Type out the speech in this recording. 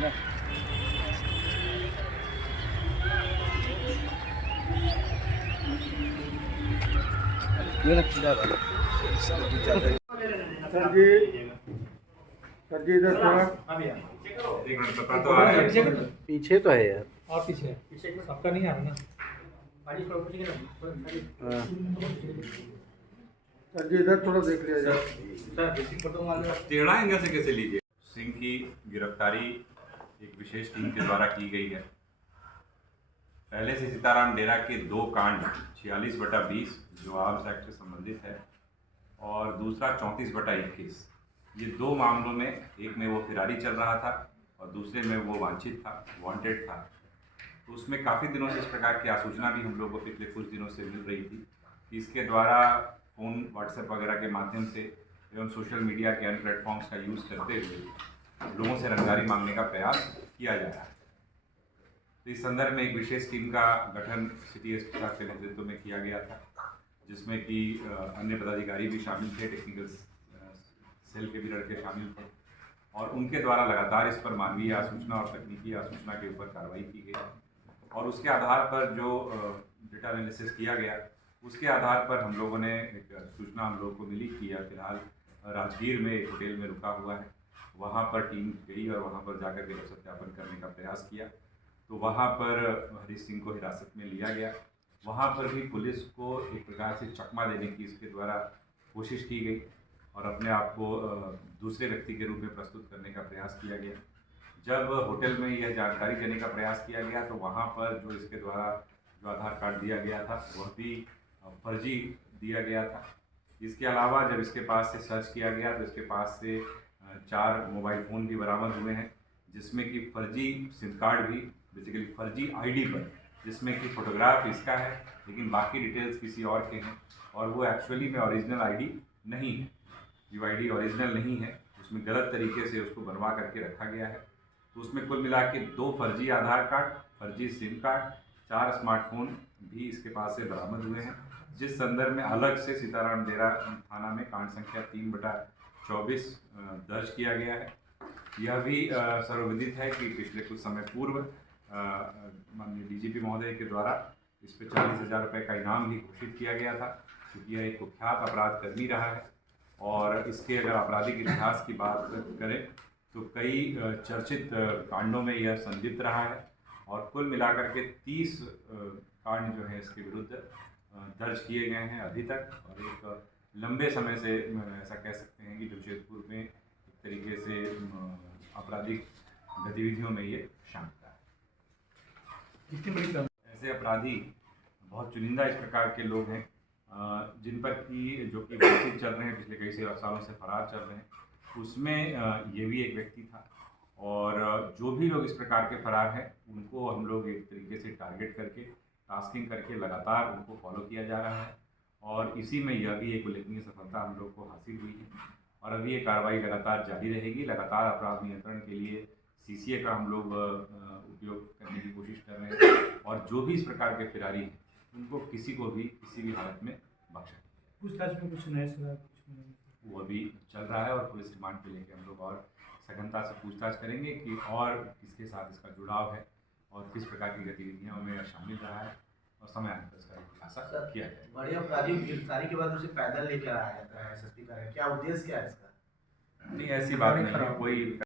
ना। ये ना सीधा वाला। सर जी, सर जी इधर थोड़ा एक मिनट बता तो आ रहा है। पीछे तो है यार। और पीछे सबका नहीं आ रहा ना। हाँ। सर जी इधर थोड़ा देख लिया जाए। टेढ़ा एंगल से कैसे लीजिए। सिंह की गिरफ्तारी एक विशेष टीम के द्वारा की गई है। पहले से सीताराम डेरा के 2 कांड 46/20 जो आर्म्स एक्ट से संबंधित है और दूसरा 34/21, ये 2 मामलों में, एक में वो फिरारी चल रहा था और दूसरे में वो वांछित था, वांटेड था। तो उसमें काफ़ी दिनों से इस प्रकार की आसूचना भी हम लोगों को पिछले कुछ दिनों से मिल रही थी कि इसके द्वारा फ़ोन, व्हाट्सएप वगैरह के माध्यम से एवं सोशल मीडिया के अन्य प्लेटफॉर्म्स का यूज़ करते हुए लोगों से रंगदारी मांगने का प्रयास किया जा रहा है। तो इस संदर्भ में एक विशेष टीम का गठन सिटी एसपी साहब के नेतृत्व में किया गया था, जिसमें कि अन्य पदाधिकारी भी शामिल थे, टेक्निकल सेल के भी लड़के शामिल थे और उनके द्वारा लगातार इस पर मानवीय आसूचना और तकनीकी आसूचना के ऊपर कार्रवाई की गई और उसके आधार पर जो डेटा एनालिसिस किया गया, उसके आधार पर हम लोगों ने एक सूचना हम लोगों को मिली कि यह फिलहाल राजगीर में एक होटल में रुका हुआ है। वहाँ पर टीम गई और वहाँ पर जाकर के सत्यापन करने का प्रयास किया तो वहाँ पर हरीश सिंह को हिरासत में लिया गया। वहाँ पर भी पुलिस को एक प्रकार से चकमा देने की इसके द्वारा कोशिश की गई और अपने आप को दूसरे व्यक्ति के रूप में प्रस्तुत करने का प्रयास किया गया। जब होटल में यह जानकारी देने का प्रयास किया गया तो वहाँ पर जो इसके द्वारा जो आधार कार्ड दिया गया था वह भी फर्जी दिया गया था। इसके अलावा जब इसके पास से सर्च किया गया तो इसके पास से 4 मोबाइल फ़ोन भी बरामद हुए हैं, जिसमें कि फर्जी सिम कार्ड भी, बेसिकली फर्जी आईडी पर, जिसमें कि फ़ोटोग्राफ इसका है लेकिन बाकी डिटेल्स किसी और के हैं और वो एक्चुअली में ओरिजिनल आईडी नहीं है। जो आईडी ओरिजिनल नहीं है उसमें गलत तरीके से उसको बनवा करके रखा गया है। तो उसमें कुल मिला के 2 फर्जी आधार कार्ड, फर्जी सिम कार्ड, 4 स्मार्टफोन भी इसके पास से बरामद हुए हैं, जिस संदर्भ में अलग से सीताराम डेरा थाना में कांड संख्या 3/24 दर्ज किया गया है। यह भी सर्वविदित है कि पिछले कुछ समय पूर्व माननीय डीजीपी महोदय के द्वारा इस पर 40,000 रुपये का इनाम भी घोषित किया गया था, क्योंकि यह एक कुख्यात अपराध कर्मी रहा है और इसके अगर आपराधिक इतिहास की बात करें तो कई चर्चित कांडों में यह संलिप्त रहा है और कुल मिलाकर के 30 कांड जो है इसके विरुद्ध दर्ज किए गए हैं अभी तक और एक लंबे समय से ऐसा कह सकते हैं कि जमशेदपुर में एक तरीके से आपराधिक गतिविधियों में ये शामिल है। कितनी बड़ी ऐसे अपराधी बहुत चुनिंदा इस प्रकार के लोग हैं जिन पर कि जो कि वांछित चल रहे हैं, पिछले कई सालों से फरार चल रहे हैं, उसमें ये भी एक व्यक्ति था और जो भी लोग इस प्रकार के फरार हैं उनको हम लोग एक तरीके से टारगेट करके, टास्किंग करके लगातार उनको फॉलो किया जा रहा है और इसी में यह भी एक उल्लेखनीय सफलता हम लोग को हासिल हुई है और अभी ये कार्रवाई लगातार जारी रहेगी। लगातार अपराध नियंत्रण के लिए सीसीए का हम लोग उपयोग करने की कोशिश कर रहे हैं और जो भी इस प्रकार के फिरारी हैं उनको किसी को भी किसी भी हालत में बख्शा नहीं। पूछताछ में कुछ नया सुना कुछ वो अभी चल रहा है और पुलिस रिमांड पे लेके हम लोग और सघनता से पूछताछ करेंगे कि और किसके साथ इसका जुड़ाव है और किस प्रकार की गतिविधियों में शामिल रहा है और समय आने पर इसका खुलासा किया जाए। बड़े अपराधियों की गिरफ्तारी के बाद उसे पैदल लेकर आया जाता है एसएसपी का, क्या उद्देश्य क्या है इसका? नहीं, ऐसी बात नहीं है, कोई